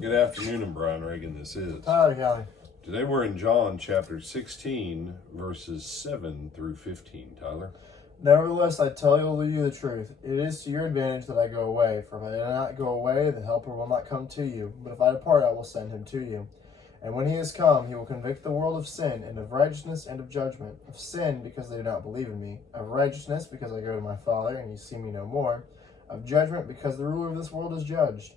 Good afternoon, and Brian Reagan this is. Howdy, howdy. Today we're in John chapter 16, verses 7 through 15, Tyler. Nevertheless, I tell you the truth. It is to your advantage that I go away. For if I do not go away, the Helper will not come to you. But if I depart, I will send him to you. And when he has come, he will convict the world of sin, and of righteousness, and of judgment. Of sin, because they do not believe in me. Of righteousness, because I go to my Father, and you see me no more. Of judgment, because the ruler of this world is judged.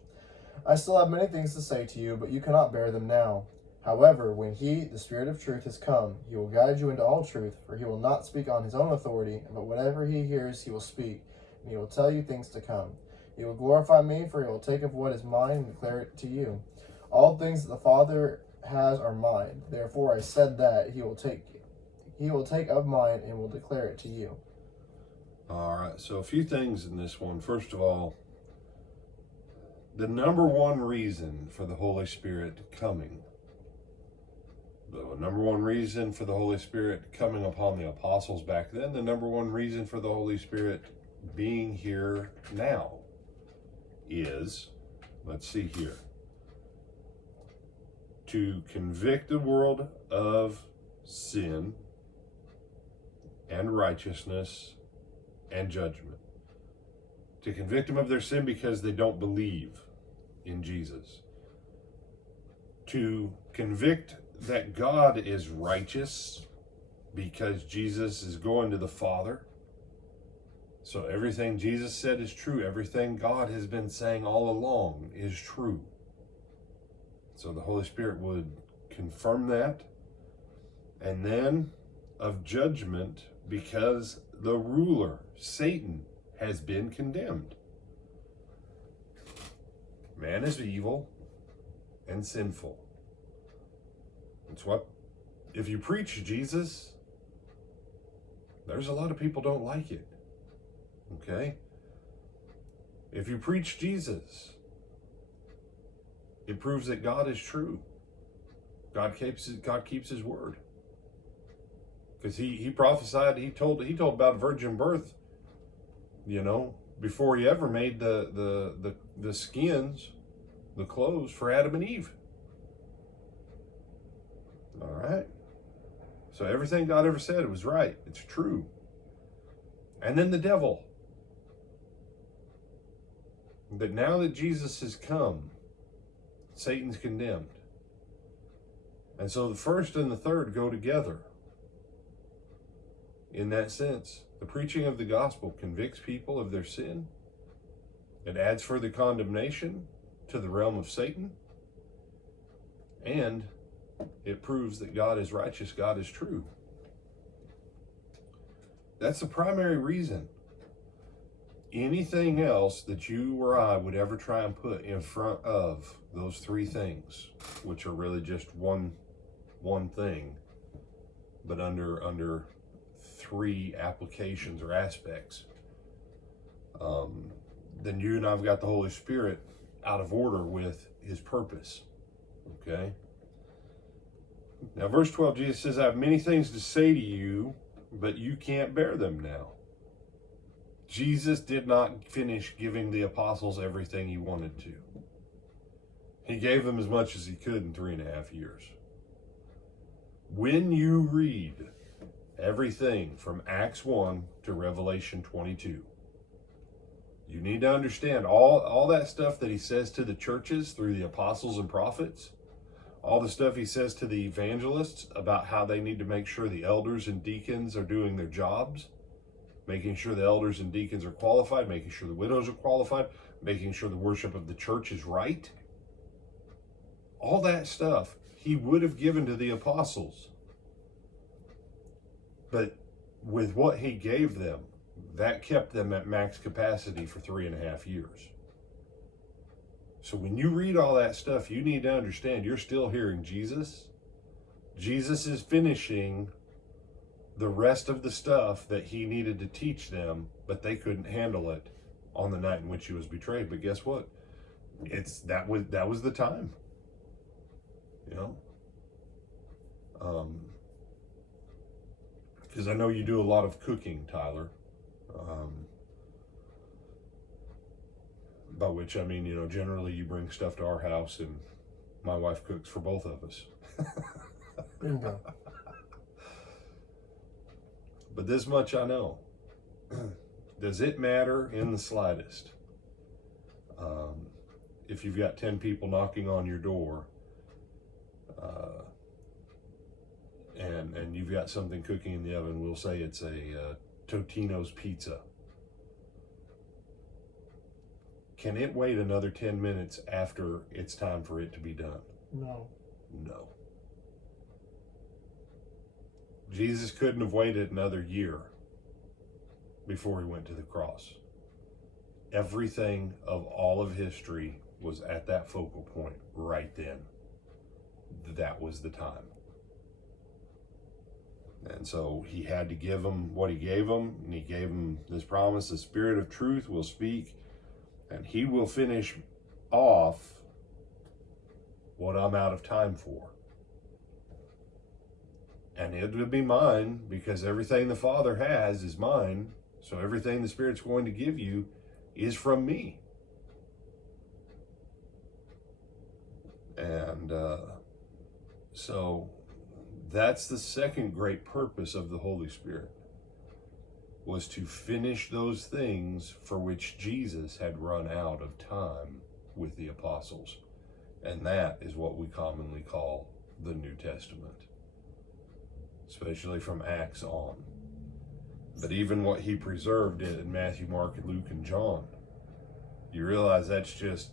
I still have many things to say to you, but you cannot bear them now. However, when he, the Spirit of truth, has come, he will guide you into all truth, for he will not speak on his own authority, but whatever he hears, he will speak, and he will tell you things to come. He will glorify me, for he will take of what is mine and declare it to you. All things that the Father has are mine. Therefore I said that he will take of mine and will declare it to you. All right, so a few things in this one. First of all, the number one reason for the Holy Spirit coming, the number one reason for the Holy Spirit coming upon the apostles back then, the number one reason for the Holy Spirit being here now is, let's see here, to convict the world of sin and righteousness and judgment. To convict them of their sin because they don't believe in Jesus. To convict that God is righteous because Jesus is going to the Father. So everything Jesus said is true. Everything God has been saying all along is true. So the Holy Spirit would confirm that. And then of judgment, because the ruler, Satan, has been condemned. Man is evil and sinful. It's what, if you preach Jesus, there's a lot of people don't like it. Okay? If you preach Jesus, it proves that God is true. God keeps his word. Because he prophesied, he told about virgin birth, before he ever made the skins, the clothes for Adam and Eve. All right. So everything God ever said was right. It's true. And then the devil. But now that Jesus has come, Satan's condemned. And so the first and the third go together. In that sense, the preaching of the gospel convicts people of their sin. It adds further condemnation to the realm of Satan. And it proves that God is righteous, God is true. That's the primary reason. Anything else that you or I would ever try and put in front of those three things, which are really just one thing, but under three applications or aspects, then you and I've got the Holy Spirit out of order with his purpose. Okay? Now, verse 12, Jesus says, I have many things to say to you, but you can't bear them now. Jesus did not finish giving the apostles everything he wanted to. He gave them as much as he could in 3.5 years. When you read everything from Acts 1 to Revelation 22, you need to understand all that stuff that he says to the churches through the apostles and prophets, all the stuff he says to the evangelists about how they need to make sure the elders and deacons are doing their jobs, making sure the elders and deacons are qualified, making sure the widows are qualified, making sure the worship of the church is right. All that stuff he would have given to the apostles. But with what he gave them, that kept them at max capacity for 3.5 years. So when you read all that stuff, you need to understand you're still hearing Jesus. Jesus is finishing the rest of the stuff that he needed to teach them, but they couldn't handle it on the night in which he was betrayed. But guess what? That was the time. Because I know you do a lot of cooking, Tyler. By which I mean, generally you bring stuff to our house and my wife cooks for both of us. Bingo. But this much I know. Does it matter in the slightest? If you've got 10 people knocking on your door, and you've got something cooking in the oven, we'll say it's a Totino's pizza. Can it wait another 10 minutes after it's time for it to be done? No. No. Jesus couldn't have waited another year before he went to the cross. Everything of all of history was at that focal point right then. That was the time. And so he had to give them what he gave them, and he gave them this promise: the Spirit of truth will speak, and he will finish off what I'm out of time for. And it would be mine, because everything the Father has is mine. So everything the Spirit's going to give you is from me. And so that's the second great purpose of the Holy Spirit, was to finish those things for which Jesus had run out of time with the apostles. And that is what we commonly call the New Testament, especially from Acts on. But even what he preserved in Matthew, Mark, Luke, and John, you realize that's just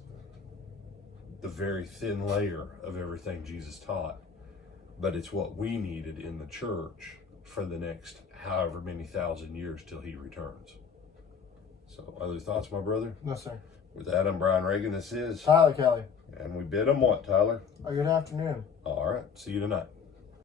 the very thin layer of everything Jesus taught. But it's what we needed in the church for the next however many thousand years till he returns. So, other thoughts, my brother? No, sir. With that, I'm Brian Reagan. This is Tyler Kelly. And we bid him what, Tyler? A good afternoon. All right. See you tonight.